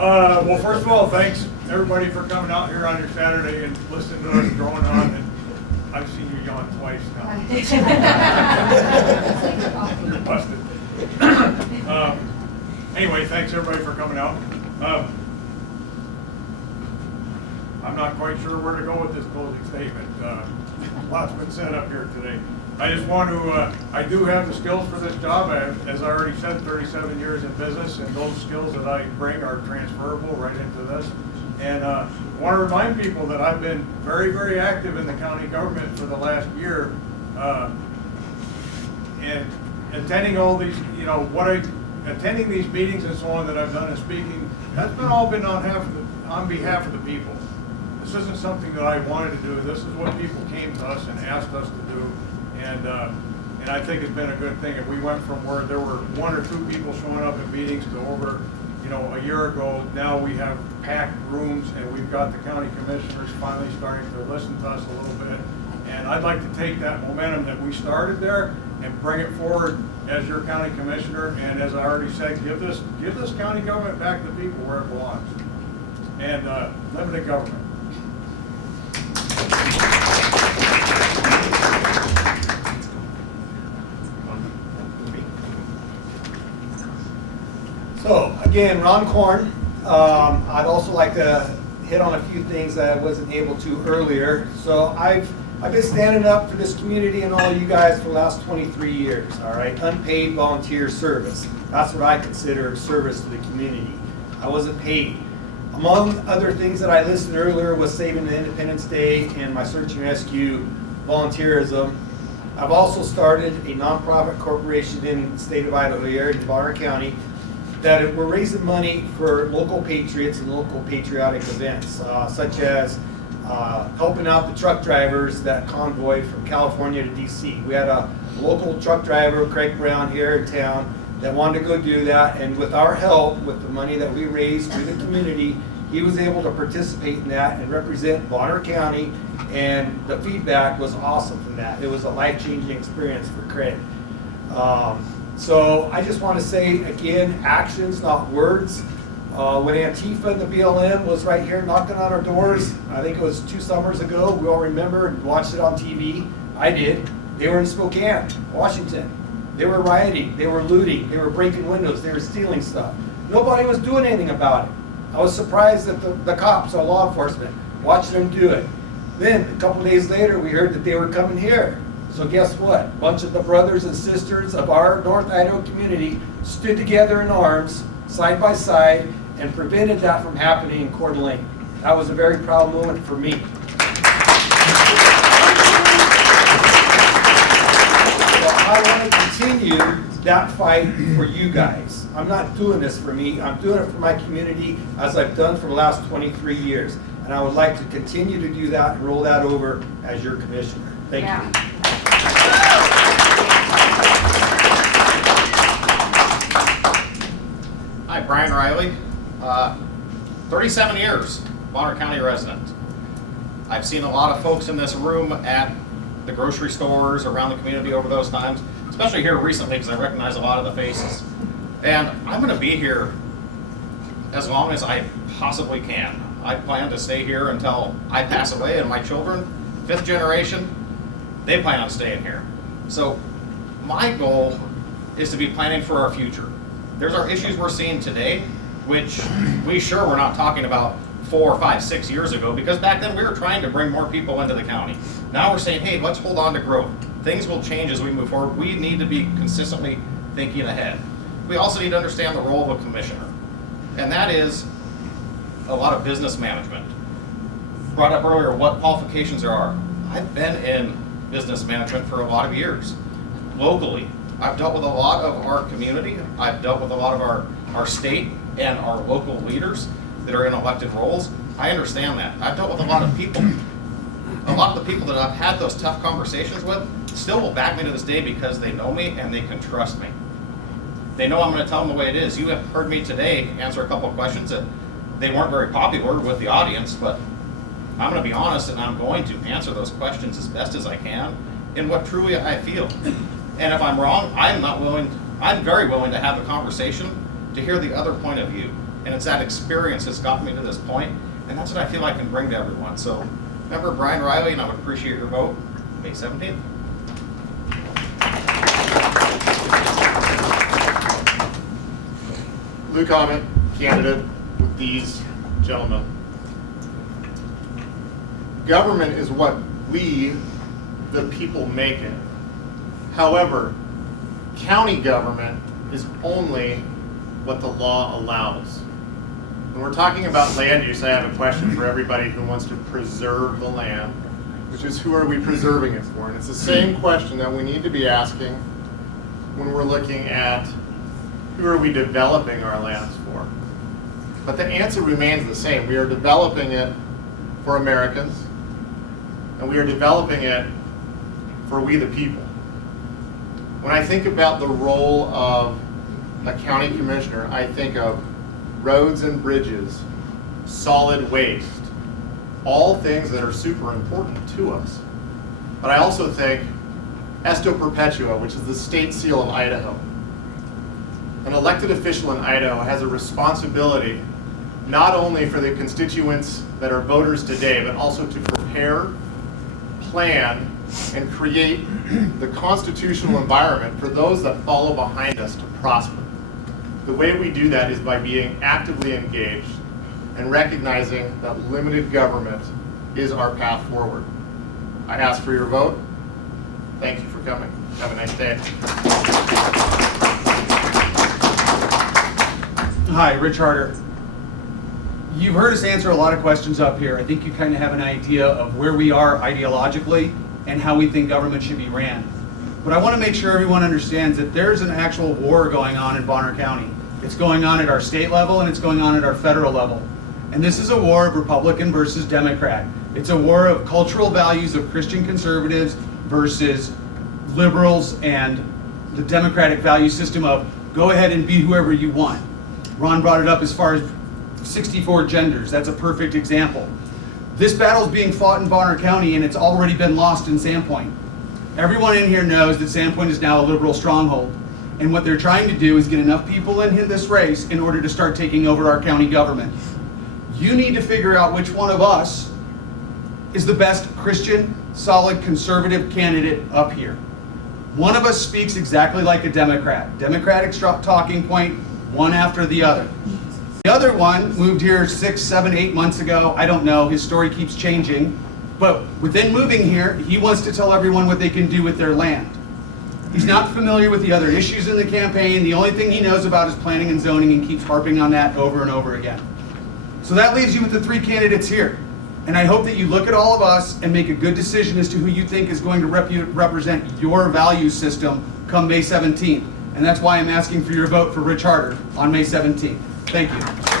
Well, first of all, thanks everybody for coming out here on your Saturday and listening to us drone on. And I've seen you yawn twice now. You're busted. Anyway, thanks everybody for coming out. I'm not quite sure where to go with this closing statement. Lots been said up here today. I just want to, I do have the skills for this job. I have, as I already said, 37 years in business, and those skills that I bring are transferable right into this. And I want to remind people that I've been very, very active in the county government for the last year, and attending all these, you know, attending these meetings and so on that I've done and speaking, that's all been on behalf of the people. This isn't something that I wanted to do. This is what people came to us and asked us to do. And I think it's been a good thing. If we went from where there were 1 or 2 people showing up at meetings to over, you know, a year ago, now we have packed rooms, and we've got the county commissioners finally starting to listen to us a little bit. And I'd like to take that momentum that we started there and bring it forward as your county commissioner. And as I already said, give this county government back to the people where it belongs. And limited government. So again, Ron Korn. I'd also like to hit on a few things that I wasn't able to earlier. So I've been standing up for this community and all you guys for the last 23 years. All right, unpaid volunteer service. That's what I consider service to the community. I wasn't paid. Among other things that I listed earlier was saving the Independence Day and my search and rescue volunteerism. I've also started a nonprofit corporation in the state of Idaho here in Bonner County that we're raising money for local patriots and local patriotic events, such as helping out the truck drivers that convoy from California to DC. We had a local truck driver, Craig Brown, here in town that wanted to go do that, and with our help, with the money that we raised through the community, he was able to participate in that and represent Bonner County, and the feedback was awesome from that. It was a life-changing experience for Craig. So I just want to say, again, actions, not words. When Antifa and the BLM was right here knocking on our doors, I think it was 2 summers ago, we all remember and watched it on TV. I did. They were in Spokane, Washington. They were rioting, they were looting, they were breaking windows, they were stealing stuff. Nobody was doing anything about it. I was surprised that the cops or law enforcement watching them do it. Then, a couple days later, we heard that they were coming here. So guess what? A bunch of the brothers and sisters of our North Idaho community stood together in arms, side by side, and prevented that from happening in Coeur d'Alene. That was a very proud moment for me. So I want to continue that fight for you guys. I'm not doing this for me. I'm doing it for my community, as I've done for the last 23 years. And I would like to continue to do that and roll that over as your commissioner. Thank you. Hi, Brian Riley. 37 years, Bonner County resident. I've seen a lot of folks in this room at the grocery stores around the community over those times, especially here recently because I recognize a lot of the faces. And I'm going to be here as long as I possibly can. I plan to stay here until I pass away, and my children, 5th generation, they plan on staying here. So my goal is to be planning for our future. There's our issues we're seeing today, which we sure were not talking about 4, 5, 6 years ago, because back then we were trying to bring more people into the county. Now we're saying, hey, let's hold on to growth. Things will change as we move forward. We need to be consistently thinking ahead. We also need to understand the role of a commissioner, and that is a lot of business management. Brought up earlier what qualifications there are. I've been in business management for a lot of years. Locally, I've dealt with a lot of our community. I've dealt with a lot of our state and our local leaders that are in elected roles. I understand that. I've dealt with a lot of people. A lot of the people that I've had those tough conversations with still will back me to this day because they know me and they can trust me. They know I'm going to tell them the way it is. You have heard me today answer a couple of questions that they weren't very popular with the audience, but I'm going to be honest, and I'm going to answer those questions as best as I can in what truly I feel. And if I'm wrong, I'm very willing to have a conversation to hear the other point of view. And it's that experience that's gotten me to this point, and that's what I feel I can bring to everyone. So, Member Brian Riley, and I would appreciate your vote, May 17th. Luke Comment, candidate with these gentlemen. Government is what we, the people, make it. However, county government is only what the law allows. When we're talking about land use, I have a question for everybody who wants to preserve the land, which is who are we preserving it for? And it's the same question that we need to be asking when we're looking at who are we developing our lands for? But the answer remains the same. We are developing it for Americans, and we are developing it for we the people. When I think about the role of a county commissioner, I think of roads and bridges, solid waste, all things that are super important to us. But I also think Esto Perpetua, which is the state seal of Idaho. An elected official in Idaho has a responsibility not only for the constituents that are voters today, but also to prepare, plan, and create the constitutional environment for those that follow behind us to prosper. The way we do that is by being actively engaged and recognizing that limited government is our path forward. I ask for your vote. Thank you for coming. Have a nice day. Hi, Rich Harder. You've heard us answer a lot of questions up here. I think you kind of have an idea of where we are ideologically and how we think government should be ran. But I want to make sure everyone understands that there's an actual war going on in Bonner County. It's going on at our state level and it's going on at our federal level. And this is a war of Republican versus Democrat. It's a war of cultural values of Christian conservatives versus liberals and the democratic value system of go ahead and be whoever you want. Ron brought it up as far as 64 genders. That's a perfect example. This battle is being fought in Bonner County and it's already been lost in Sandpoint. Everyone in here knows that Sandpoint is now a liberal stronghold. And what they're trying to do is get enough people in this race in order to start taking over our county government. You need to figure out which one of us is the best Christian, solid, conservative candidate up here. One of us speaks exactly like a Democrat. Democratic talking point, one after the other. The other one moved here 6, 7, 8 months ago. I don't know, his story keeps changing. But within moving here, he wants to tell everyone what they can do with their land. He's not familiar with the other issues in the campaign. The only thing he knows about is planning and zoning and keeps harping on that over and over again. So that leaves you with the 3 candidates here. And I hope that you look at all of us and make a good decision as to who you think is going to represent your value system come May 17th. And that's why I'm asking for your vote for Rich Harder on May 17th. Thank you.